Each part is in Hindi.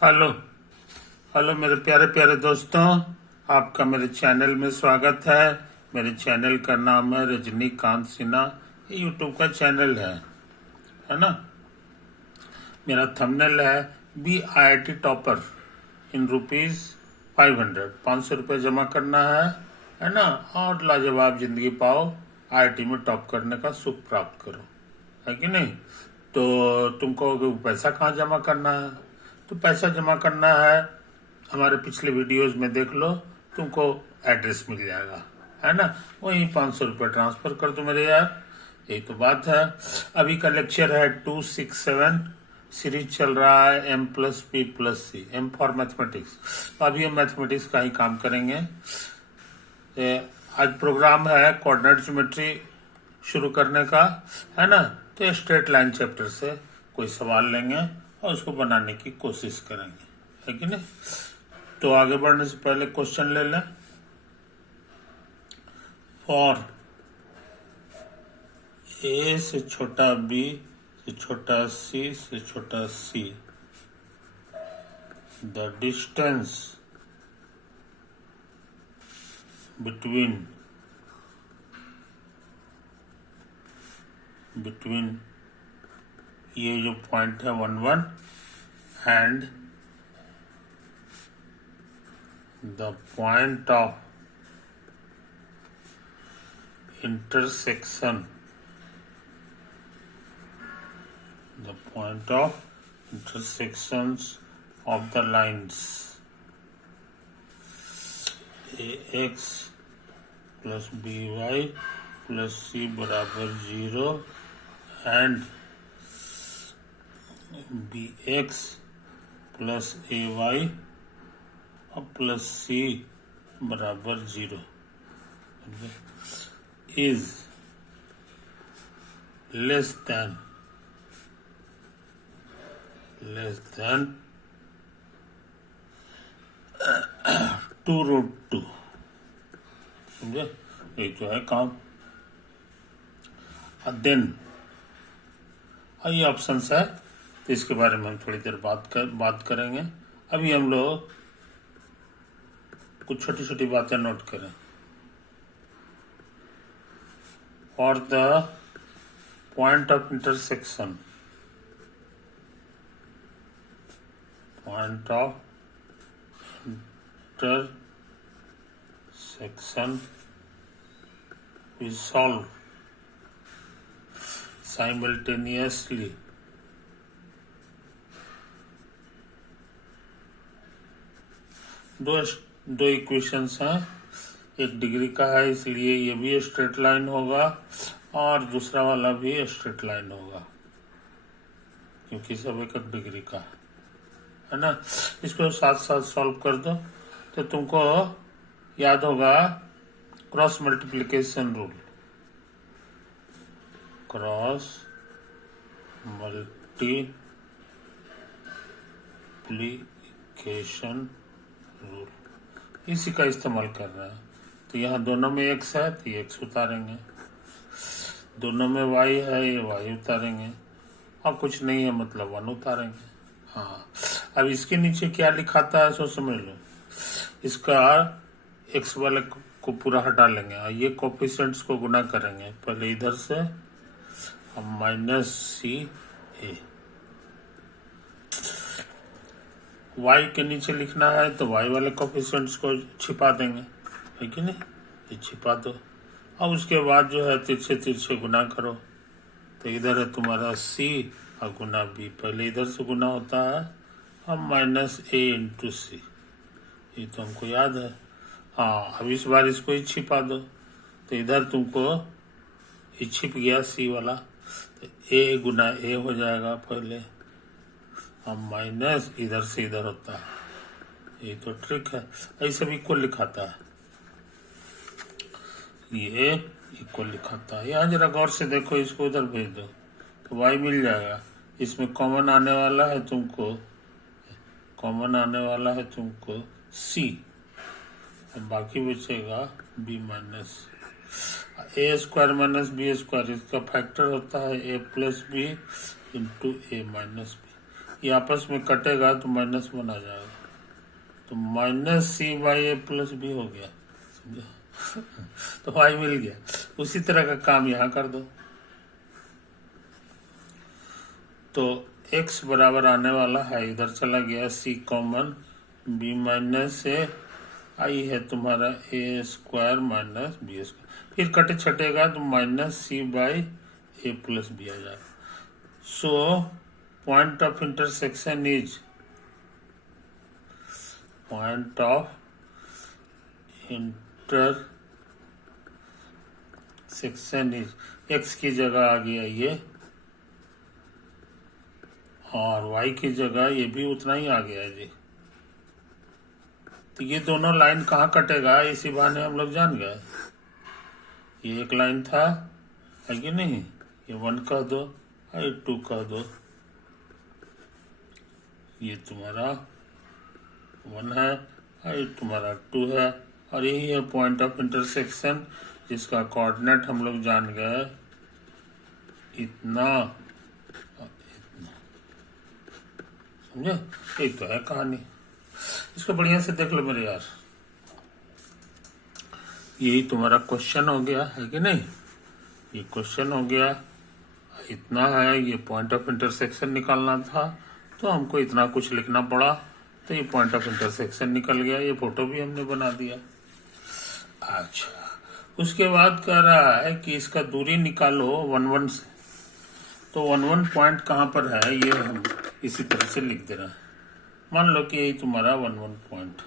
हेलो हेलो मेरे प्यारे प्यारे दोस्तों, आपका मेरे चैनल में स्वागत है। मेरे चैनल का नाम है रजनीकांत सिन्हा। ये यूट्यूब का चैनल है ना। मेरा थंबनेल है BIT टॉपर इन रुपीज 500। 500 रुपये जमा करना है ना, और लाजवाब जिंदगी पाओ, IIT में टॉप करने का सुख प्राप्त करो, है कि नहीं। तो तुमको पैसा कहाँ जमा करना है? तो पैसा जमा करना है, हमारे पिछले वीडियोस में देख लो, तुमको एड्रेस मिल जाएगा, है ना। वहीं 500 रुपये ट्रांसफर कर दो मेरे यार, यही तो बात है। अभी का लेक्चर है 267, सीरीज चल रहा है M+P+C, M फॉर मैथमेटिक्स। तो अभी हम मैथमेटिक्स का ही काम करेंगे। आज प्रोग्राम है कोऑर्डिनेट ज्योमेट्री शुरू करने का, है ना। तो स्ट्रेट लाइन चैप्टर से कोई सवाल लेंगे और उसको बनाने की कोशिश करेंगे, है कि नहीं। तो आगे बढ़ने से पहले क्वेश्चन ले लें। फॉर A से छोटा B से छोटा C से छोटा C, द डिस्टेंस बिटवीन ये जो पॉइंट है 1 1 and the point of intersection of the lines AX plus BY plus C बराबर 0 and BX plus AY plus C बराबर 0 is less than 2√2। समझे, यही तो है काम। देन ये ऑप्शंस है, तो इसके बारे में हम थोड़ी देर बात करेंगे। अभी हम लोग कुछ छोटी छोटी बातें नोट करें। For the point of intersection we solve simultaneously दो इक्वेशंस हैं। एक डिग्री का है, इसलिए ये भी स्ट्रेट लाइन होगा और दूसरा वाला भी स्ट्रेट लाइन होगा, क्योंकि सब एक डिग्री का है ना। इसको साथ साथ सॉल्व कर दो तो तुमको याद होगा cross multiplication rule. Cross multiplication rule, इसी का इस्तेमाल कर रहे हैं। तो यहाँ दोनों में x है तो ये x उतारेंगे, दोनों में y है ये y उतारेंगे, और कुछ नहीं है मतलब 1 उतारेंगे। हाँ, अब इसके नीचे क्या लिखाता है सो समझ लो। इसका x वाले को पूरा हटा लेंगे और ये कोफिशिएंट्स को गुना करेंगे। पहले इधर से हम -CA, y के नीचे लिखना है तो y वाले कोफिशिएंट्स को छिपा देंगे, है कि नहीं। ये छिपा दो, अब उसके बाद जो है तिरछे तिरछे गुना करो। तो इधर है तुम्हारा C और गुना B, पहले इधर से गुना होता है अब -A × C, ये तो हमको याद है। हाँ, अब इस बार इसको ही छिपा दो, तो इधर तुमको ये छिप गया C वाला, तो A गुना A हो जाएगा पहले, अब माइनस इधर से इधर होता है। ये तो ट्रिक है, ऐसे भी इक्वल लिखाता है, ये इक्वल लिखाता है। यहाँ जरा गौर से देखो, इसको उधर भेज दो तो y मिल जाएगा। इसमें कॉमन आने वाला है तुमको C, बाकी बचेगा b minus A² minus B²। इसका फैक्टर होता है A + B × A - B। ये आपस में कटेगा तो -1 आ जाएगा, तो -c/a+b हो गया, समझे। तो y मिल गया। उसी तरह का काम यहाँ कर दो। तो x बराबर आने वाला है, इधर चला गया c कॉमन, b-a, आई है तुम्हारा a² - b², फिर कटे छटेगा तो -c/a+b आ जाएगा। So point of intersection is x की जगह आ गया ये, और y की जगह ये भी उतना ही आ गया जी। तो ये दोनों लाइन कहाँ कटेगा इसी बहाने हम लोग जान गए। ये एक लाइन था, है कि नहीं, ये 1 कह दो, ये 2 कह दो, ये तुम्हारा 1 है, ये तुम्हारा 2 है, और यही है पॉइंट ऑफ इंटरसेक्शन, जिसका कोऑर्डिनेट हम लोग जान गए, इतना और इतना, समझे। यही तो है कहानी। इसको बढ़िया से देख लो मेरे यार। यही तुम्हारा क्वेश्चन हो गया, है कि नहीं। ये क्वेश्चन हो गया, इतना है, ये पॉइंट ऑफ इंटरसेक्शन निकालना था, तो हमको इतना कुछ लिखना पड़ा, तो ये पॉइंट ऑफ इंटरसेक्शन निकल गया। ये फोटो भी हमने बना दिया। अच्छा, उसके बाद कह रहा है कि इसका दूरी निकालो 1 से। तो 1 पॉइंट कहाँ पर है ये हम इसी तरह से लिख दे रहे हैं। मान लो कि यही तुम्हारा 1 पॉइंट,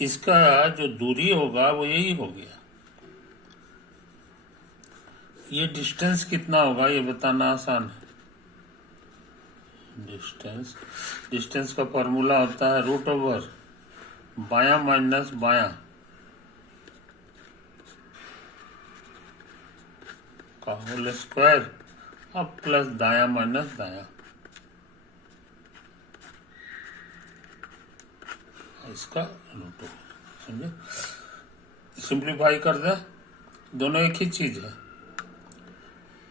इसका जो दूरी होगा वो यही हो गया। ये डिस्टेंस कितना होगा ये बताना आसान है। डिस्टेंस का फॉर्मूला होता है √, बायां माइनस बायां का होल स्क्वायर, अब प्लस दायां माइनस दायां, इसका √, समझे। सिंप्लीफाई कर दे, दोनों एक ही चीज है,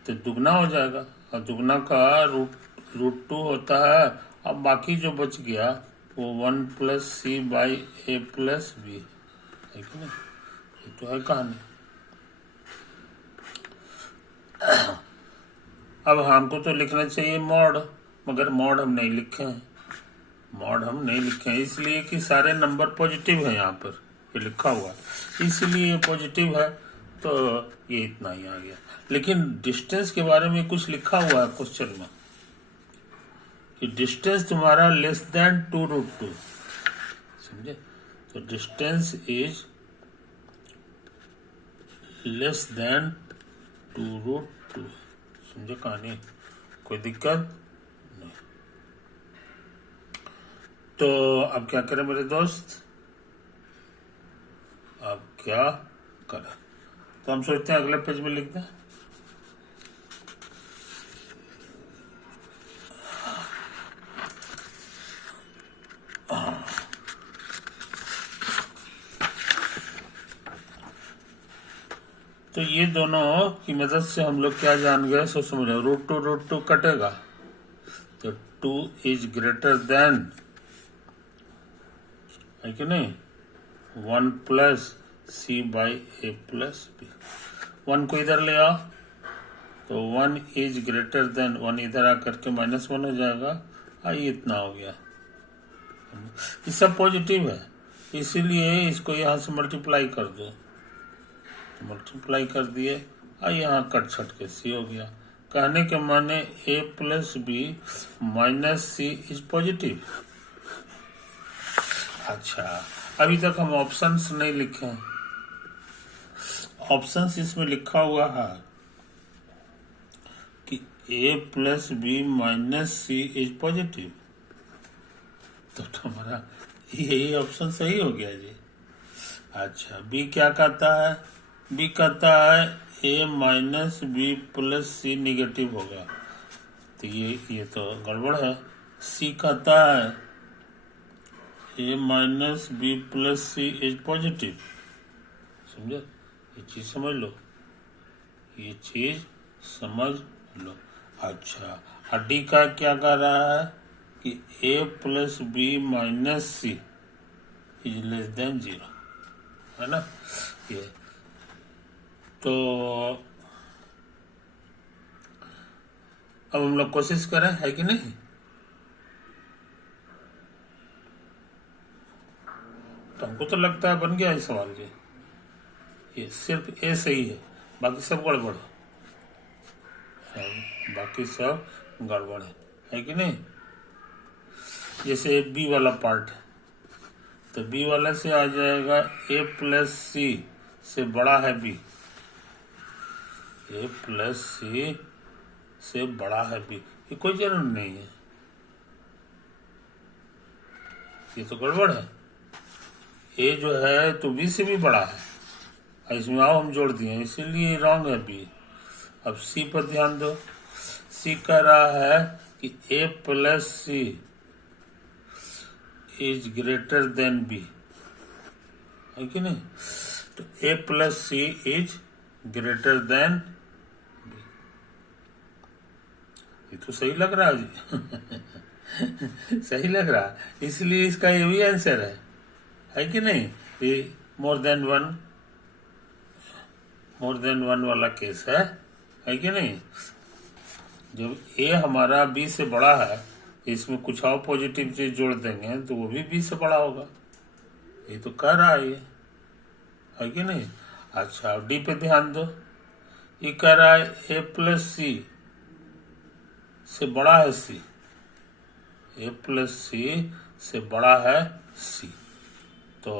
तो दुगना हो जाएगा, और दुगना का √2 होता है। अब बाकी जो बच गया वो 1 + c/a+b है कि नहीं। ये तो है कहानी। अब हमको तो लिखना चाहिए मॉड, मगर मॉड हम नहीं लिखे हैं। इसलिए कि सारे नंबर पॉजिटिव है, यहाँ पर ये लिखा हुआ, इसलिए पॉजिटिव है, तो ये इतना ही आ गया। लेकिन डिस्टेंस के बारे में कुछ लिखा हुआ है क्वेश्चन में कि डिस्टेंस तुम्हारा <2 √2, समझे। तो डिस्टेंस इज <2 √2, समझे कहानी। कोई दिक्कत नहीं। तो अब क्या करें मेरे दोस्त, अब क्या करें, तो हम सोचते हैं अगले पेज में लिख दें। तो ये दोनों की मदद से हम लोग क्या जान गए, सो समझो, √2 कटेगा, तो 2 इज ग्रेटर देन, है कि नहीं, 1 + c/a+b। 1 को इधर ले आओ, तो 1 इज ग्रेटर देन, 1 इधर आकर के -1 हो जाएगा, ये इतना हो गया। ये सब पॉजिटिव है, इसीलिए इसको यहाँ से मल्टीप्लाई कर दो, मल्टीप्लाई कर दिए, और यहाँ कट छट के c हो गया। कहने के माने a+b - c इज पॉजिटिव। अच्छा, अभी तक हम ऑप्शंस नहीं लिखे हैं। ऑप्शंस इसमें लिखा हुआ है कि a+b - c इज पॉजिटिव, तो हमारा यही ऑप्शन सही हो गया जी। अच्छा, बी क्या कहता है, बी कहता है a - b + c निगेटिव होगा, तो ये तो गड़बड़ है। सी कहता है a - b + c is positive, समझे। ये चीज समझ लो, ये चीज समझ लो। अच्छा, और डी का क्या कह रहा है कि A plus B minus C is less than 0, है ना। ये तो अब हम लोग कोशिश करें, है कि नहीं। तो हमको तो लगता है बन गया इस सवाल के, ये सिर्फ ए सही है, बाकी सब गड़बड़ है, बाकी सब गड़बड़ है कि नहीं। जैसे बी वाला पार्ट है, तो बी वाला से आ जाएगा ए प्लस सी से बड़ा है बी, ए प्लस सी से बड़ा है बी, ये कोई जरूर नहीं है, ये तो गड़बड़ है। ए जो है तो बी से भी बड़ा है, इसमें आओ हम जोड़ दिए, इसीलिए रॉन्ग है बी। अब सी पर ध्यान दो, सी कह रहा है कि A plus C is greater than B, है कि नहीं। तो A plus C is greater than B, ये तो सही लग रहा है जी सही लग रहा, इसलिए इसका ये भी आंसर है कि नहीं। ये मोर देन वन वाला केस है कि नहीं। जब ए हमारा बी से बड़ा है, इसमें कुछ और पॉजिटिव चीज जोड़ देंगे तो वो भी बी से बड़ा होगा, ये तो कह रहा है कि नहीं। अच्छा, डी पे ध्यान दो, ये कह रहा है ए प्लस सी से बड़ा है सी, ए प्लस सी से बड़ा है सी, तो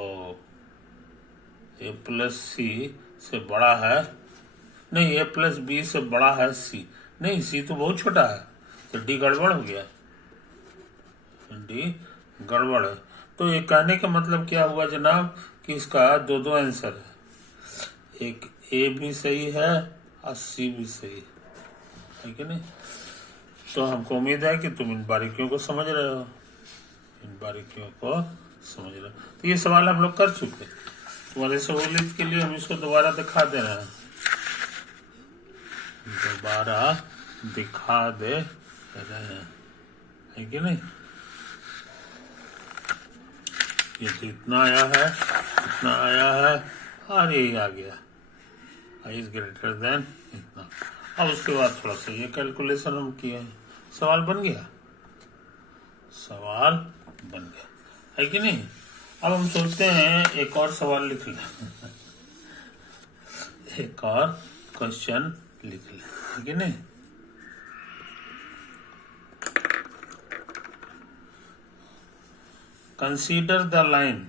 ए प्लस सी से बड़ा है, नहीं ए प्लस बी से बड़ा है सी, नहीं सी तो बहुत छोटा है, तो डी गड़बड़ हो गया, डी गड़बड़ है। तो ये कहने का मतलब क्या हुआ जनाब कि इसका दो आंसर है, एक ए भी सही है और सी भी सही है कि नहीं। तो हमको उम्मीद है कि तुम इन बारीकियों को समझ रहे हो, इन बारीकियों को समझ रहे हो। तो ये सवाल हम लोग कर चुके, तुम्हारे सहूलियत के लिए हम इसको दोबारा दिखा दे रहे हैं, दोबारा दिखा दे रहे हैं, है कि नहीं। ये तो इतना आया है, इतना आया है और यही आ गया, आई इज ग्रेटर देन इतना। अब उसके बाद थोड़ा सा ये कैलकुलेशन हम किए, सवाल बन गया, सवाल बन गया, है कि नहीं। अब हम सोचते हैं एक और सवाल लिख लें एक और क्वेश्चन लिख लें, है कि नहीं। Consider the line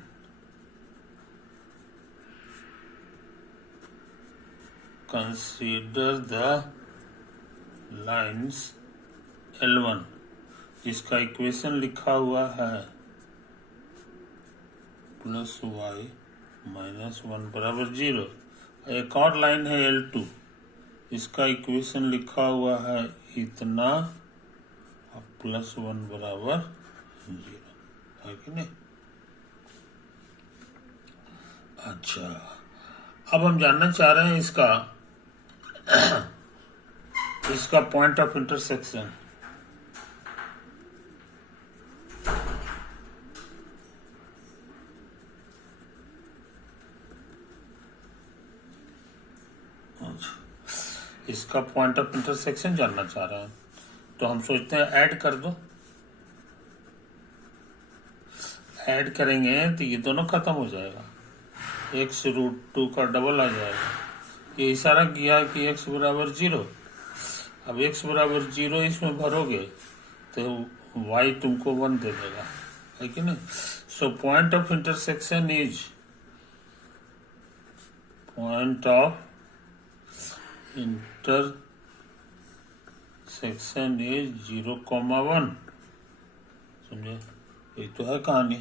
lines L1 जिसका इक्वेशन लिखा हुआ है प्लस वाई माइनस 1 बराबर 0। एक और लाइन है L2, इसका इक्वेशन लिखा हुआ है इतना और प्लस 1 बराबर 0, है कि नहीं। अच्छा, अब हम जानना चाह रहे हैं इसका पॉइंट ऑफ इंटरसेक्शन। इसका पॉइंट ऑफ इंटरसेक्शन जानना चाह रहे हैं, तो हम सोचते हैं ऐड कर दो, ऐड करेंगे तो ये दोनों खत्म हो जाएगा, x√2 का डबल आ जाएगा। ये इशारा किया कि x बराबर 0, अब x बराबर 0 इसमें भरोगे तो y तुमको 1 दे देगा, है कि नहीं। So point of intersection is 0,1, समझे, ये तो है कहानी।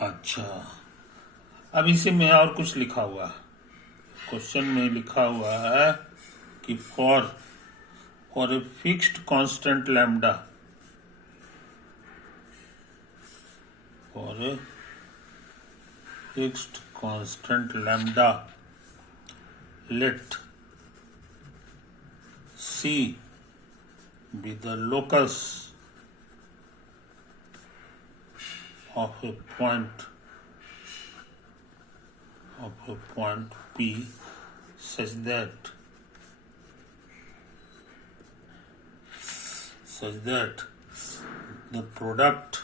अच्छा, अब इसी में और कुछ लिखा हुआ है, क्वेश्चन में लिखा हुआ है कि for a fixed constant lambda, for a fixed constant lambda, let C be the locus of a point P such that the product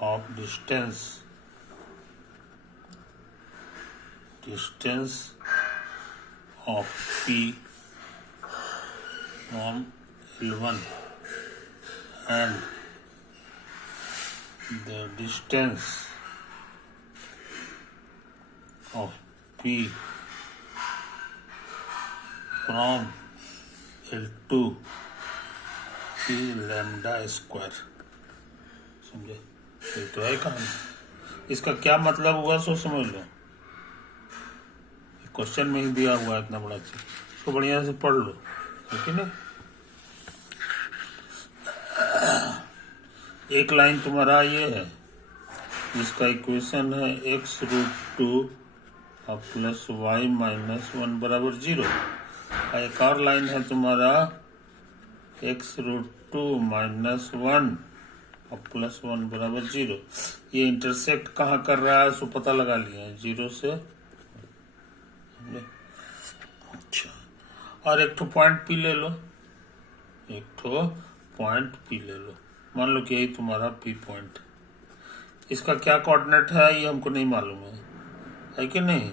of distance of P from L1 and the distance of P from L2 is lambda square। समझे? ये तो है कहानी। इसका क्या मतलब हुआ सो समझ लो। क्वेश्चन में ही दिया हुआ है इतना बड़ा चीज, इसको बढ़िया से पढ़ लो, ठीक है ना। एक लाइन तुम्हारा ये है, इसका इक्वेशन है x√2 प्लस y माइनस 1 बराबर 0। एक और लाइन है तुम्हारा x√2 माइनस 1 प्लस 1 बराबर 0। ये इंटरसेक्ट कहाँ कर रहा है सो पता लगा लिया है, 0 से। अच्छा, और एक ठो पॉइंट पी ले लो, मान लो कि यही तुम्हारा पी पॉइंट। इसका क्या कोऑर्डिनेट है ये हमको नहीं मालूम है कि नहीं।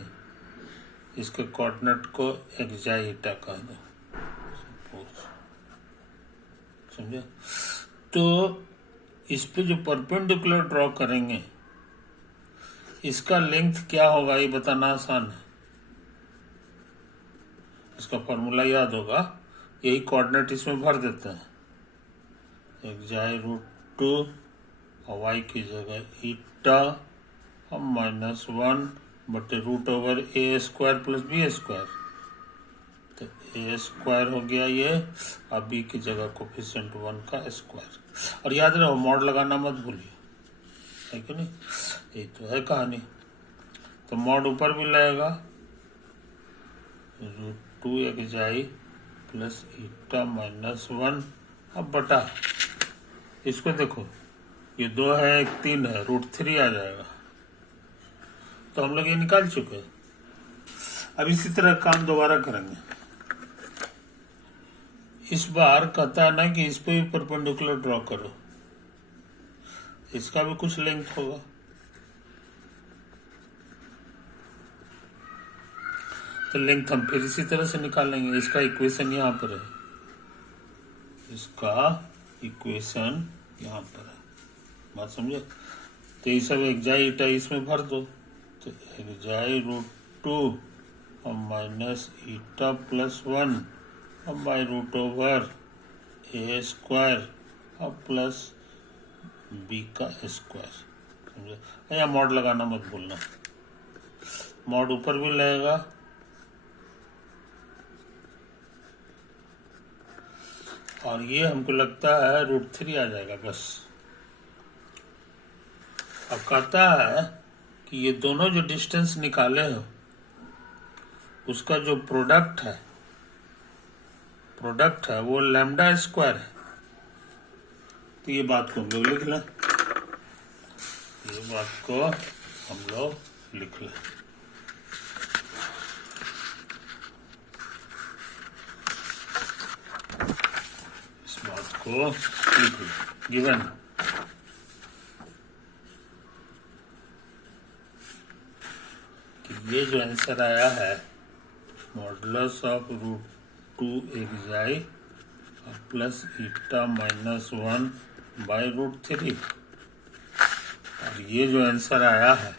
इसके कोऑर्डिनेट को एक्साई ईटा कह दो, समझे। तो इस पे जो परपेंडिकुलर ड्रॉ करेंगे इसका लेंथ क्या होगा ये बताना आसान है। इसका फॉर्मूला याद होगा, यही कोऑर्डिनेट इसमें भर देते हैं, x√2 और y की जगह ईटा और माइनस 1 बटे √a² प्लस b²। तो a² हो गया ये, और b की जगह कोफिशिएंट 1 का स्क्वायर। और याद रहो मॉड लगाना मत भूलिए, है कि नहीं। ये तो है कहानी। तो मॉड ऊपर भी लगेगा, √2 प्लस ईटा माइनस 1। अब बटा इसको देखो, ये 2 है, एक 3 है, √3 आ जाएगा। तो हम लोग ये निकाल चुके हैं। अब इसी तरह काम दोबारा करेंगे। इस बार कहता है ना कि इस पे भी परपेंडिकुलर ड्रॉ करो, इसका भी कुछ लेंथ होगा। तो लेंथ हम फिर इसी तरह से निकालेंगे। इसका इक्वेशन यहाँ पर है, बात समझे। तो ये सब एक्साई ईटा इसमें भर दो। तो x√2 और माइनस ईटा प्लस 1 और बाई √a² और प्लस b का स्क्वायर, समझे। यहाँ मॉड लगाना मत भूलना, मॉड ऊपर भी लगेगा। और ये हमको लगता है √3 आ जाएगा बस। अब कहता है कि ये दोनों जो डिस्टेंस निकाले हो उसका जो प्रोडक्ट है वो λ² है। तो ये बात को हम लोग लिख लें, इस बात को लिख लें। गिवन कि ये जो आंसर आया है modulus of √2 plus eta minus 1 by √3, और ये जो आंसर आया है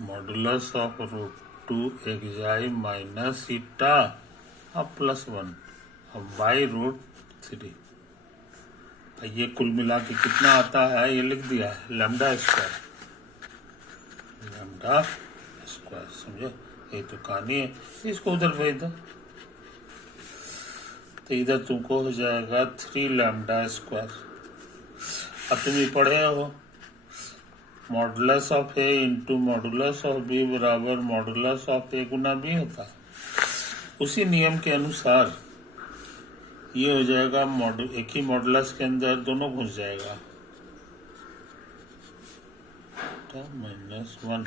मॉडुलस ऑफ √2 माइनस ईटा और प्लस 1 और बाई √3। ये कुल मिला के कितना आता है ये लिख दिया है, λ², समझे। ये तो कहानी है। इसको उधर भेज दो, तो इधर तुमको हो जाएगा 3λ²। अब तुम ये पढ़े हो modulus of A into modulus of B बराबर मॉडुलस ऑफ ए गुना बी होता है। उसी नियम के अनुसार ये हो जाएगा एक ही मॉडुलस के अंदर दोनों घुस जाएगा, तो -1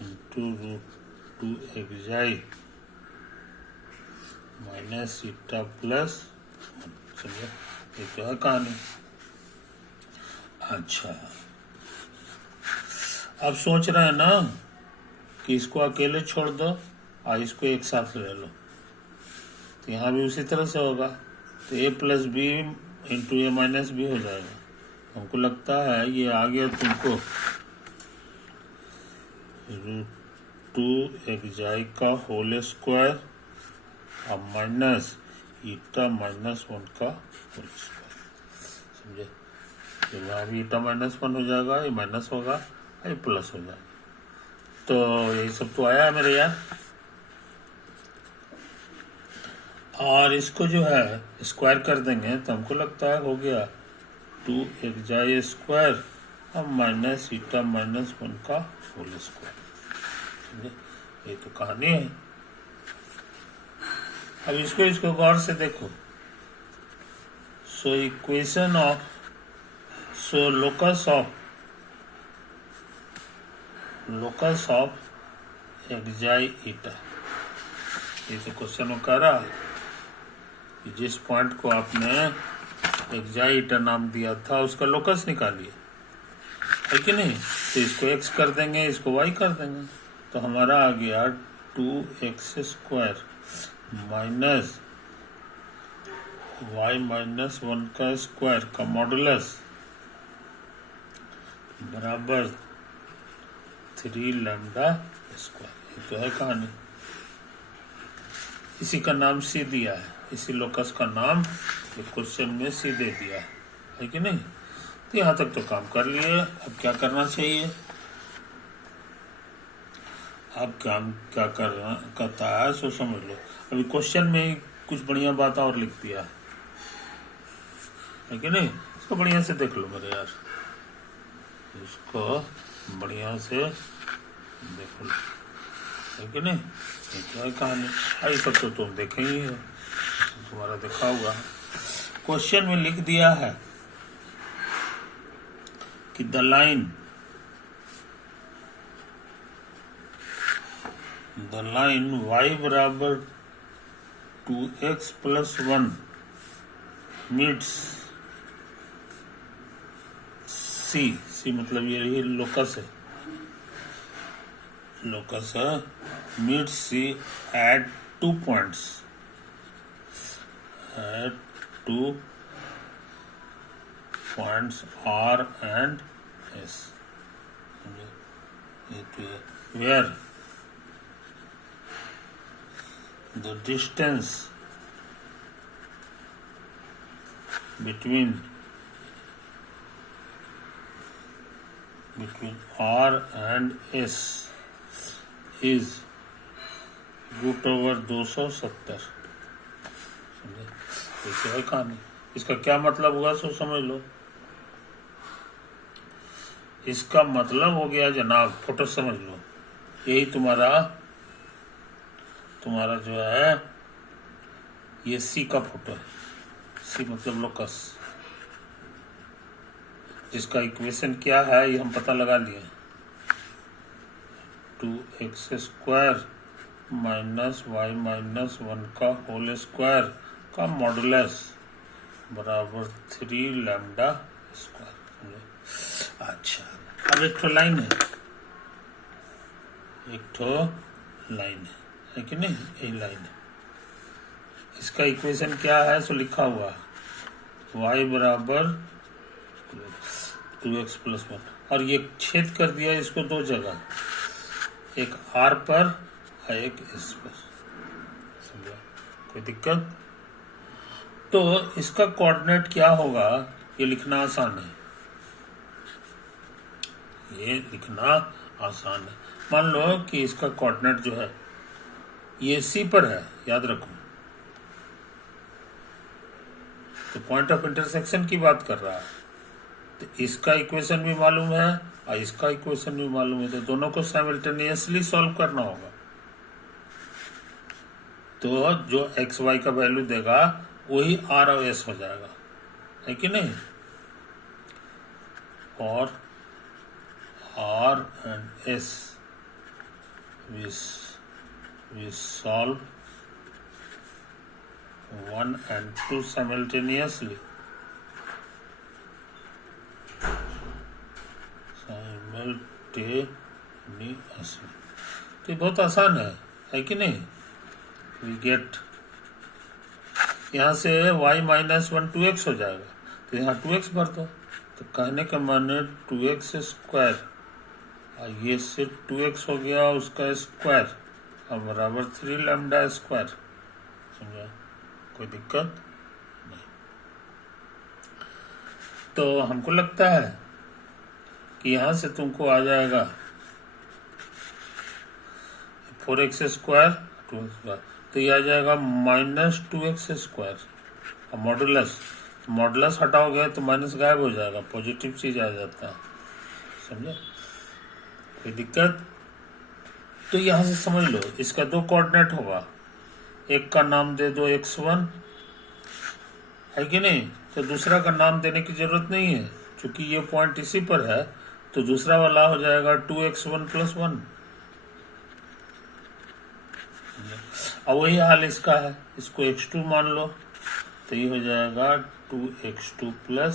into √2 xi minus eta plus 1। चलिए ये तो है कहानी। अच्छा, अब सोच रहे हैं ना कि इसको अकेले छोड़ दो और इसको एक साथ ले लो, तो यहाँ भी उसी तरह से होगा, तो a plus B into A minus B हो जाएगा। हमको लगता है ये आ गया तुमको √2 xi का होल स्क्वायर और माइनस ईटा -1 का होल स्क्वायर। समझे? तो यहाँ भी ईटा -1 हो जाएगा, ये माइनस होगा, ये प्लस हो जाएगा। तो यही सब तो आया है मेरे यार। और इसको जो है स्क्वायर कर देंगे तो हमको लगता है हो गया 2 xi स्क्वायर और माइनस ईटा -1 का होल स्क्वायर। समझे? ये तो कहानी है। अब इसको गौर से देखो। Equation of locus of xi ईटा, ये तो क्वेश्चन में कह रहा कि जिस पॉइंट को आपने xi ईटा नाम दिया था उसका लोकस निकालिए, है कि नहीं? तो इसको x कर देंगे, इसको y कर देंगे, तो हमारा आ गया 2x स्क्वायर माइनस y -1 का स्क्वायर का मॉडुलस बराबर 3 लैम्डा स्क्वायर। ये तो है कहानी। इसी का नाम सी दिया है, इसी लोकस का नाम क्वेश्चन में सी दे दिया है कि नहीं? तो यहाँ तक तो काम कर लिए। अब क्या करना चाहिए? अब काम क्या करता है सो समझ लो। अभी क्वेश्चन में कुछ बढ़िया बात और लिख दिया है कि नहीं? इसको बढ़िया से देख लो मेरे यार, इसको बढ़िया से देख लो, है कि नहीं? क्या है कहानी? आई सब तो तुम देखे ही है, तुम्हारा देखा होगा। क्वेश्चन में लिख दिया है कि द लाइन y बराबर 2x + 1 मीट्स C मतलब ये लोकस है, meets C at 2 points, R and S, where the distance between R and S is √270। ऐसे है कहानी। इसका क्या मतलब हुआ सो समझ लो। इसका मतलब हो गया जनाब, फोटो समझ लो, यही तुम्हारा जो है ये सी का फोटो है। सी मतलब लोकस, जिसका इक्वेशन क्या है ये हम पता लगा लिए। 2x स्क्वायर माइनस y -1 का होल स्क्वायर का मॉडुलस बराबर 3 लैम्डा स्क्वायर। अच्छा, अब एक ठो लाइन है कि नहीं? यही लाइन है। इसका इक्वेशन क्या है सो लिखा हुआ y बराबर 2x + 1, और ये छेद कर दिया इसको दो जगह, एक R पर और एक S पर। समझा? कोई दिक्कत? तो इसका कोऑर्डिनेट क्या होगा ये लिखना आसान है, मान लो कि इसका कोऑर्डिनेट जो है ये C पर है, याद रखो, तो पॉइंट ऑफ इंटरसेक्शन की बात कर रहा है। तो इसका इक्वेशन भी मालूम है और इसका इक्वेशन भी मालूम है, तो दोनों को साइमल्टेनियसली सॉल्व करना होगा। तो जो एक्स वाई का वैल्यू देगा वही आर और एस हो जाएगा, है कि नहीं। और R and S we solve 1 and 2 simultaneously. तो ये बहुत आसान है कि नहीं। वी गेट यहाँ से y माइनस 1 2x हो जाएगा, तो यहाँ 2x भर दो। तो कहने का माने 2x स्क्वायर, और ये सिर्फ 2x हो गया उसका स्क्वायर, और बराबर 3 लैम्डा स्क्वायर। समझा, कोई दिक्कत नहीं। तो हमको लगता है कि यहाँ से तुमको आ जाएगा 4x स्क्वायर 2x स्क्वायर, तो ये आ जाएगा माइनस 2x स्क्वायर। और मॉडुलस हटाओगे तो माइनस गायब हो जाएगा, पॉजिटिव चीज आ जाता है। समझे, कोई दिक्कत। तो यहाँ से समझ लो इसका 2 कोऑर्डिनेट होगा, एक का नाम दे दो x1, है कि नहीं। तो दूसरा का नाम देने की जरूरत नहीं है, क्योंकि ये पॉइंट इसी पर है, तो दूसरा वाला हो जाएगा 2x1 + 1। अब वही हाल इसका है, इसको x2 मान लो, तो ये हो जाएगा 2x2 + 1।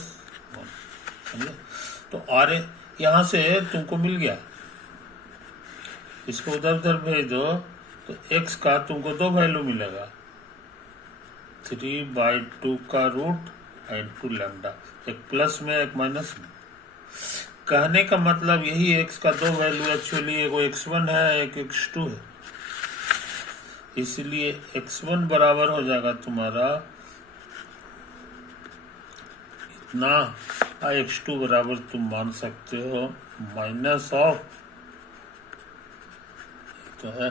समझे, तो आर यहाँ से तुमको मिल गया, इसको उधर उधर भेज दो, तो x का तुमको 2 वैल्यू मिलेगा, 3/2 का रूट एंड 2 लैम्डा, एक प्लस में एक माइनस में। कहने का मतलब यही x का 2 वैल्यू एक्चुअली एक x1 है एक x2 है, इसलिए x1 बराबर हो जाएगा तुम्हारा इतना, x2 बराबर तुम मान सकते हो माइनस ऑफ, तो है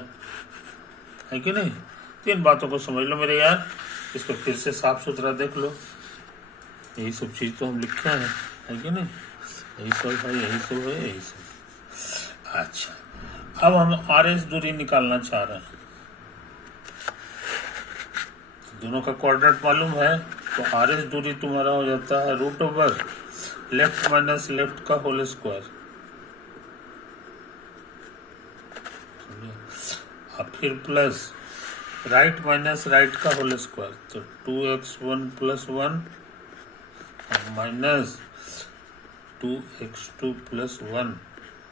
कि नहीं। 3 बातों को समझ लो मेरे यार, इसको फिर से साफ सुथरा देख लो, यही सब चीज तो हम लिखे हैं, है कि नहीं। यही सब है, यही सब है, यही सब। अच्छा, अब हम RS दूरी निकालना चाह रहे हैं, तो दोनों का कोऑर्डिनेट मालूम है, तो RS दूरी तुम्हारा हो जाता है √ लेफ्ट माइनस लेफ्ट का होल स्क्वायर, और फिर प्लस राइट माइनस राइट का होल स्क्वायर, तो 2x1 + 1 और माइनस 2x2 + 1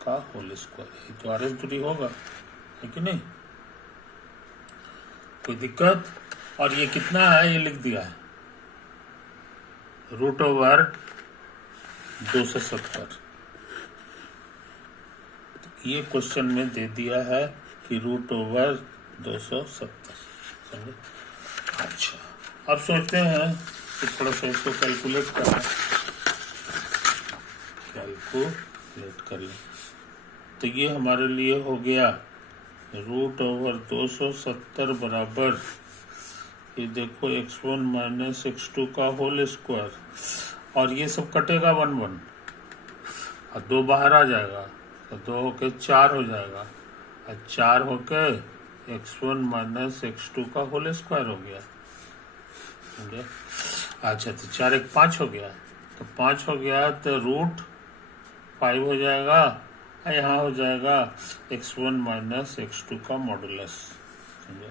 का होल स्क्वायर। ये तो RS दूरी होगा, है कि नहीं, कोई दिक्कत। और ये कितना है ये लिख दिया है, √270। ये क्वेश्चन में दे दिया है कि √270। समझे। अच्छा, अब सोचते हैं कि थोड़ा सा इसको कैलकुलेट कर लें। तो ये हमारे लिए हो गया √270 बराबर, ये देखो x1 माइनस x2 का होल स्क्वायर, और ये सब कटेगा 1 1, और 2 बाहर आ जाएगा, तो 2 होके 4 हो जाएगा, और 4 होके x1 माइनस x2 का होल स्क्वायर हो गया। समझे। अच्छा, तो 4 1 5 हो गया, तो 5 हो गया, तो √5 हो जाएगा, और यहाँ हो जाएगा x1 माइनस x2 का मॉडुलस। समझे।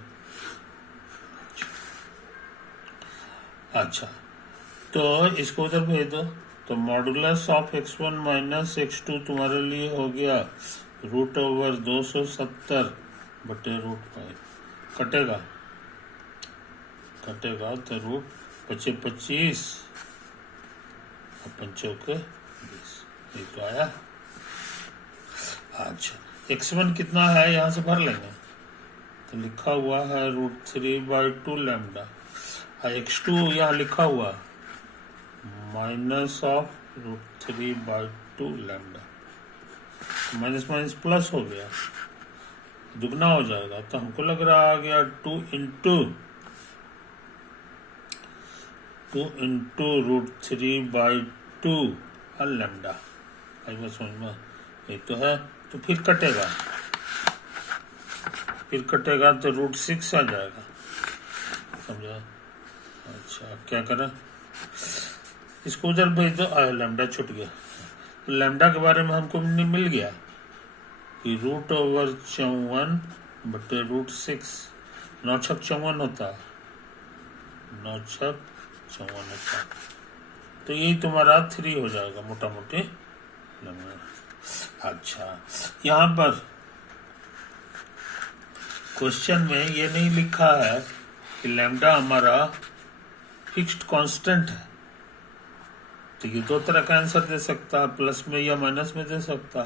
अच्छा, तो इसको उधर भेज दो, तो modulus of x1 minus x2 तुम्हारे लिए हो गया √270 बटे √5। कटेगा तो रूट 25 और 5 के 20, ये तो आया। अच्छा, x1 कितना है यहाँ से भर लेंगे, तो लिखा हुआ है √3/2 लैम्डा, x2 यहाँ लिखा हुआ minus of √3/2 lambda, minus minus plus हो गया, दुगना हो जाएगा, तो हमको लग रहा आ गया 2 इंटू √3/2, और लैम्डा। आई बात समझ में? ये तो है। तो फिर कटेगा तो √6 आ जाएगा, समझा? अच्छा, क्या करें? इसको उधर भेज दो। लैम्डा छूट गया। तो लैम्डा के बारे में हमको मिल गया कि √54 बटे √6, 9 छक 54 होता, 9 छक 54 होता। तो यही तुम्हारा 3 हो जाएगा मोटा मोटी लैम्डा। अच्छा, यहाँ पर क्वेश्चन में ये नहीं लिखा है कि लैम्डा हमारा फिक्स्ड कांस्टेंट है। तो ये 2 तरह का आंसर दे सकता है, प्लस में या माइनस में दे सकता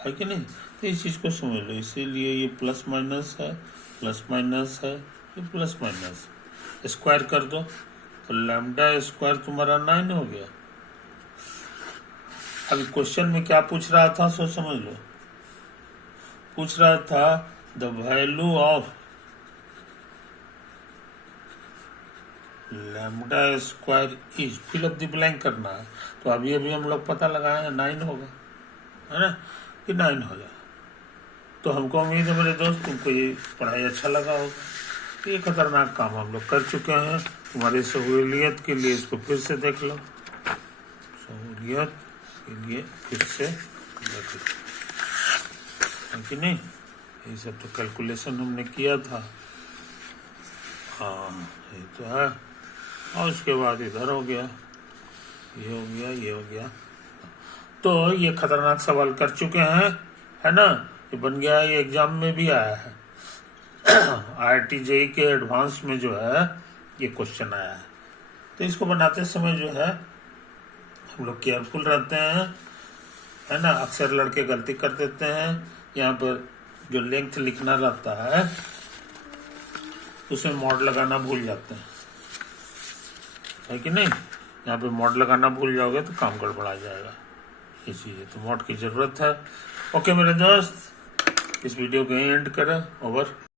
है कि नहीं? तो इस चीज़ को समझ लो। इसीलिए ये प्लस माइनस है, ये प्लस माइनस। स्क्वायर कर दो तो लैम्डा स्क्वायर तुम्हारा 9 हो गया। अभी क्वेश्चन में क्या पूछ रहा था, सो समझ लो। पूछ रहा था the value of lambda square is, fill up the blank करना है। तो अभी हम लोग पता लगाए हैं 9 होगा, है ना, कि 9 हो जाए। तो हमको उम्मीद है मेरे दोस्त तुमको ये पढ़ाई अच्छा लगा होगा। ये खतरनाक काम हम लोग कर चुके हैं। तुम्हारी सहूलियत के लिए इसको फिर से देख लो, सहूलियत के लिए फिर से देख लो, है कि नहीं? ये सब तो कैलकुलेशन हमने किया था। हाँ, ये तो है। और उसके बाद इधर हो गया, ये हो गया। तो ये खतरनाक सवाल कर चुके हैं, है ना? ये बन गया, ये एग्जाम में भी आया है। IIT JEE के एडवांस में जो है ये क्वेश्चन आया है। तो इसको बनाते समय जो है हम लोग केयरफुल रहते हैं, है ना? अक्सर लड़के गलती कर देते हैं। यहाँ पर जो लेंथ लिखना रहता है उसमें मॉड लगाना भूल जाते हैं, है कि नहीं? यहाँ पे मॉड लगाना भूल जाओगे तो काम गड़बड़ा जाएगा। ये चीज़ है, तो मॉड की ज़रूरत है। ओके मेरे दोस्त, इस वीडियो को एंड करें। ओवर।